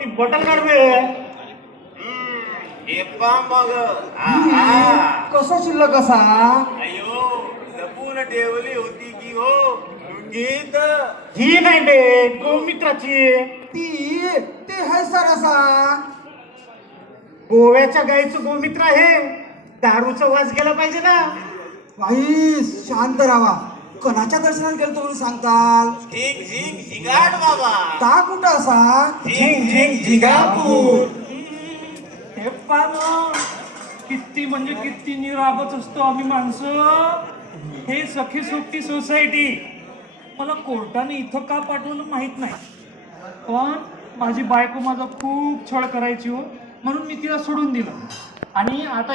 ती बॉटल काढवे. हे पा मग कसा शिल्लक कसा अयो लपून ठेवली होती की हो लुंगीत. ही नाही बे, गोमित्राची. ती ते है सर असा गोव्याच्या गाईचं गोमित्र आहे. दारूचा वास गेला पाहिजे ना. भाई शांत राहा. कणाच्या दर्शनात गेलतो म्हणून सांगताल. झिंग झिंग झिंगाट बाबा. ता कुठं असा झिंग झिंग झिंगापूर. हे पाहा किती म्हणजे किती निरागच असतो आम्ही माणसं. हे सखी सोबती सोसायटी. मला कोर्टाने इथं का पाठवलं माहित नाही, पण माझी बायको माझा खूप छळ करायची हो, म्हणून मी तिला सोडून दिलं. आणि आता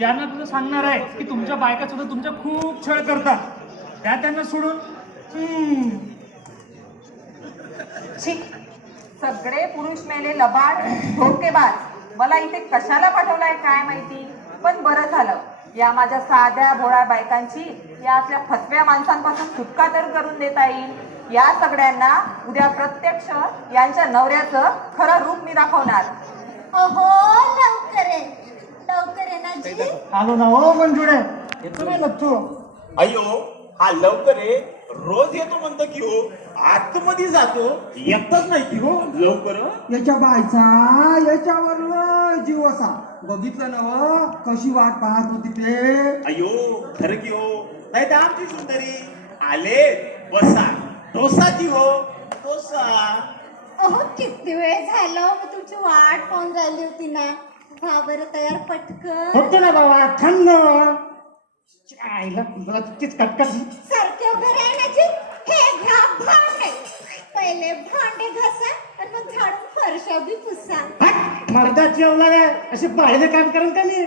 यांना तुला सांगणार आहे की तुमच्या बायका सुद्धा तुमच्या खूप छळ करतात, त्या त्यांना सोडून. छी, सगळे पुरुष मेले लबाड धोकेबाज. मला इथे कशाला पाठवलाय काय माहिती, पण बरं झालं. या माझ्या साध्या भोळ्या बायकांची या आपल्या फसव्या माणसांपासून सुटका तर करून देता येईल. या सगळ्यांना उद्या प्रत्यक्ष यांच्या नवऱ्याचं खरं रूप मी दाखवणार. अहो लवकर आहे ना जी. आलो ना हो मंजुळे, येतो नाही नक्की. अयो हा लवकर आहे. रोज येतो म्हणतो की हो, आतमध्ये जातो येतच नाही की हो लवकर. याच्या बायचा याच्यावर जीव असा. बघितलं ना हो, कशी वाट पाहत होती ते. अयो खरं की हो. नाही तर आमची सुंदरी आले बसा डोसा की हो डोसा. अहो किती वेळ झालं, मग तुमची वाट पाहून राहिली होती ना. व्हा बरं तयार पटकन. होतो ना बाबा, थंड. आईला तीच कटकट. सारखे उभे राहण्याची. हे घ्या भांडे. पहिले भांडे घासा आणि मग झाडून फरशा बी पुसा. मर्दाची अवलाद आहे, असे पाहिले काम करेल का मी.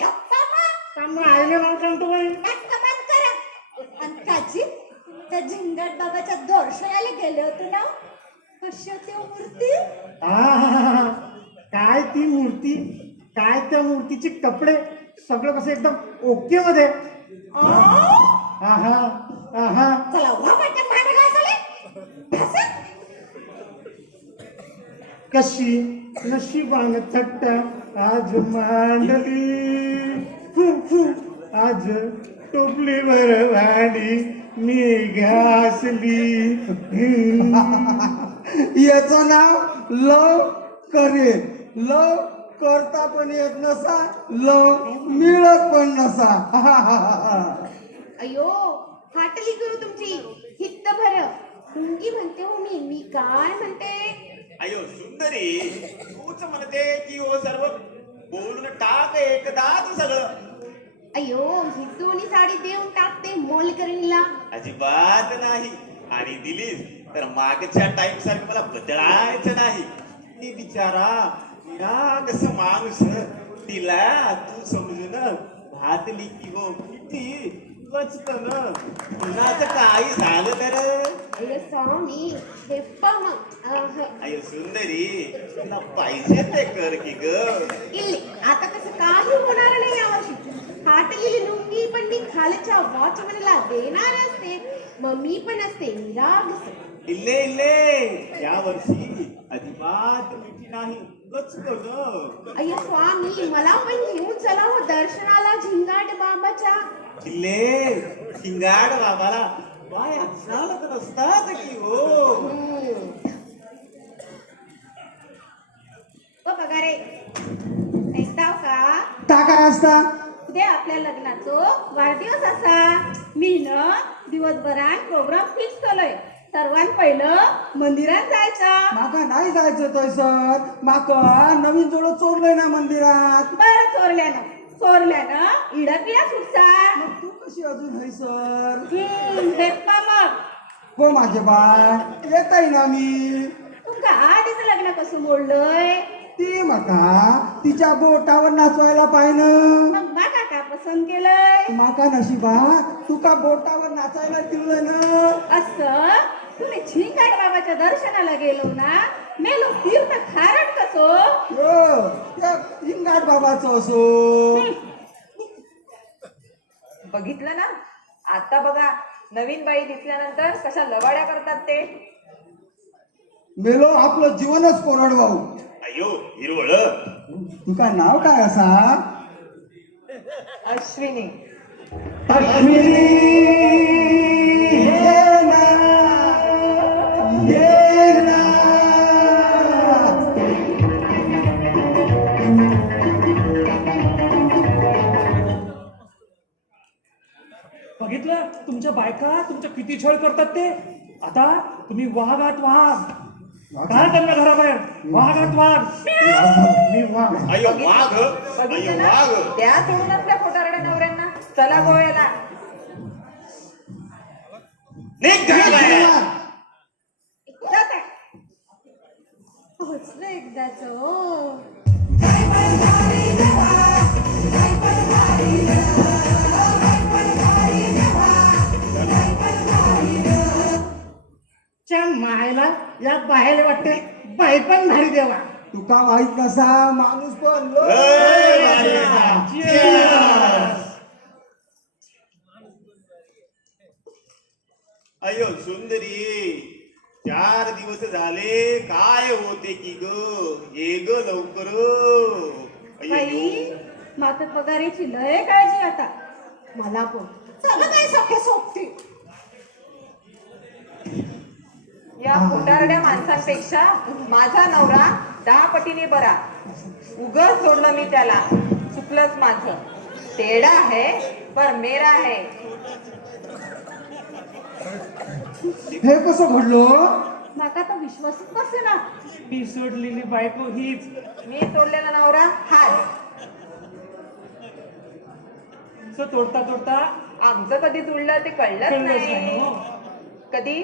गप्पा मग. त्यामुळे आईले मला सांगतो बाई. नाटकं बंद करा. आणि काची त्या झिंगाट बाबाच्या दर्शनाला गेले होते ना. कशी होती हो मूर्ती. आहा, काय ती मूर्ती, काय त्या मूर्तीचे कपडे, सगळं कसं एकदम ओके मध्ये. आहा आहा. चला उभा पटकन भांडे घासाले. घासा. कशी नशिबान थट्ट आज मांडली. आज टोपलीवर भांडी मी घासली. याचं नाव लव करे. लव करता पण येत नसा, लव मिळत पण नसा. अयो फाटली करू तुमची हित्त भर. मुंगी म्हणते हो मी काय म्हणते. अयो सुंदरी तूच म्हणते की हो सर्व बोलून टाक एकदाच सगळं. अयो ही सोनी साडी देऊन टाकते मोलकरणीला. अजिबात नाही. आणि दिलीस तर मागच्या टाइम सारखं मला बदलायचं नाही. ती बिचारा निरागस माणूस, तिला तू समजून भातली की हो किती वचत ना. कुणाचं काही झालं तर. अयो स्वामी हे पम. अयो सुंदरी तुला पाहिजे ते कर की ग. इल्ले आता कसं काही होणार नाही यावर्षी. फाटलेली लुंगी पण मी खालच्या वॉचमॅनला देणार असते, मग मी पण असते निरागस. इल्ले इल्ले या वर्षी अजिबात मिठी नाही. अय्या स्वामी मला पण घेऊन चला हो दर्शनाला झिंगाट बाबाच्या. इल्ले शिंगाड बाबाला बाय चालत नसतात की हो. बघा रे ऐकताव का. ता काय असता. उद्या आपल्या लग्नाचो वाढदिवस असा. मी न दिवसभरात प्रोग्राम फिक्स केलोय. सर्वात पहिलं मंदिरात जायचं. माका नाही जायचं तय सर. माका नवीन जोड चोरलंय ना मंदिरात. बरं चोरल्यानं इडपिया सुटसा. मग तू कशी अजून है सर. हेप्पा मग हो माझे बाय येत ना मी. तुमका आधीच लग्न कसं मोडलंय. ती माका तिच्या बोटावर नाचवायला पाहिजे. मग बाका का पसंत केलंय. माका नशिबा तुका बोटावर नाचायला दिलंय ना. असं तुम्ही झिंगाट बाबाच्या दर्शनाला गेलो ना. मेलो तीर्थ खारट कसो. हो त्या हिंगाट बाबाचं असो. बघितलं ना आता बघा नवीन बाई दिसल्यानंतर कशा लवाड्या करतात ते. मेलो आपलं जीवनच कोरडवाहू. अयो हिरवळ. तुका नाव काय असा? अश्विनी. अश्विनी ये ना, ये ना. बघितलं तुमच्या बायका तुमच्या किती छळ करतात ते. आता तुम्ही वाघात वाघ. काय त्यांना घराबाहेर वाघात वाघ. मी वा अयो वाघ. बघितलं अयो ना वाघ. त्या सोडून आपल्या खोटारड्या नवऱ्यांना. चला गोव्याला. निघ घराबाहेर. पोहोचलं एकदाच हो. च्या मायला या बाहेर वाटते बाई पण भारी देवा. तुका माहित नसा माणूस पण लय भारी आहे. Cheers. अयो सुंदरी 4 दिवस झाले काय होते की ग. ये ग लवकर. बाई अय्यो. मात्र पगाराची लय काळजी आता. मला पण सगळं काही सख्या सोबती. या खोटारड्या माणसांपेक्षा माझा नवरा 10 पटीने बरा. उघड सोडलं मी त्याला. चुकलंच माझं. तेडा है पर मेरा है. हे कसं घडलं? माका तर विश्वासच नसे ना. मी सोडलेली बायको हीच. मी सोडलेला नवरा हाच. तुमचं तोडता तोडता आमचं कधी जुळलं ते कळलंच कळलंच नाही नाही. हो. कधी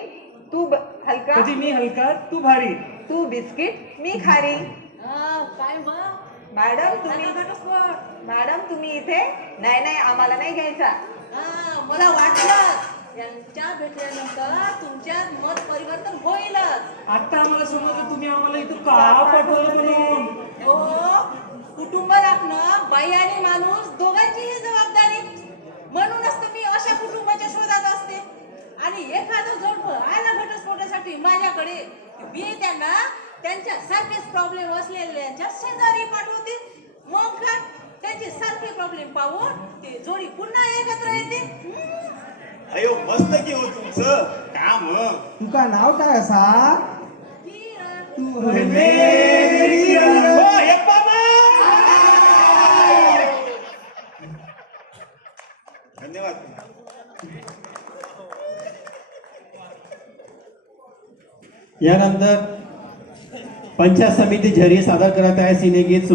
तू हलका, कधी मी हलका तू भारी. तू बिस्किट मी खारी. काय मग मॅडम तुम्ही इथे. नाही नाही आम्हाला नाही घ्यायचा. मला वाटलं यांच्या भेटल्यानंतर तुमच्यात मत परिवर्तन होईलच. आता आम्हाला समजलं तुम्ही आम्हाला इथं का पाठवलं म्हणून. हो, कुटुंब राखणं बाई आणि माणूस दोघांचीही जबाबदारी. म्हणूनच तर मी अशा कुटुंबाच्या शोधात असते. आणि एखादं जोडपं आलं घटस्फोटासाठी माझ्याकडे, मी त्यांना त्यांच्या सारखेच प्रॉब्लेम असलेल्यांच्या शेजारी पाठवते. मग काय त्यांचे सारखे प्रॉब्लेम पाहून ते जोडी पुन्हा एकत्र येते. अयो मस्त की हो तुमचं काम. तुका नाव काय असा? तू हो, हे बाबा! धन्यवाद. यानंतर पंचायत समिती झरी सादर करत आहे सिनेगीत.